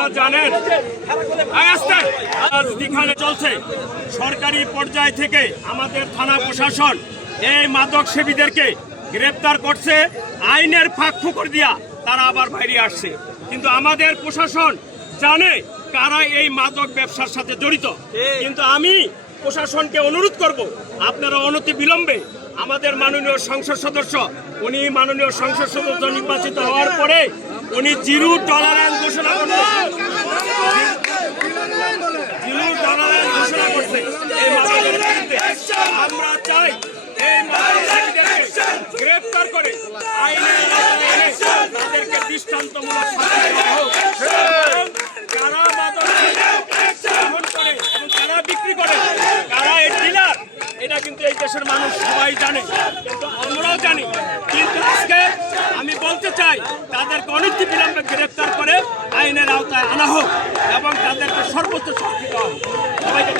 আপনারা জানেন যেখানে চলছে সরকারি পর্যায় থেকে আমাদের থানা প্রশাসন এই মাদক সেবীদেরকে গ্রেপ্তার করছে, আইনের ফাঁক ফোকর দিয়া তারা আবার বাইরে আসছে। কিন্তু আমাদের প্রশাসন জানে কারা এই মাদক ব্যবসার সাথে জড়িত। কিন্তু আমি প্রশাসনকে অনুরোধ করব, আপনারা অনতি বিলম্বে আমাদের মাননীয় সংসদ সদস্য, উনি মাননীয় সংসদ সদস্য নির্বাচিত হওয়ার পরে উনি জিরো টলারেন্স ঘোষণা করছেন। আমরা চাই এই মাদককে গ্রেফতার করে আইনের আওতায় এনে তাদেরকে দৃষ্টান্তমূলক শাস্তি দেওয়া হোক। কারা মাদক গ্রহণ করে এবং কারা বিক্রি করে, কারা এই ডিলার, এটা কিন্তু এই দেশের মানুষ সবাই জানে, কিন্তু আমরাও জানি। কিন্তু আজকে আমি বলতে চাই তাদেরকে অনতি বিলম্বে গ্রেফতার করে আইনের আওতায় আনা হোক এবং তাদেরকে সর্বোচ্চ শাস্তি দেওয়া হোক। সবাইকে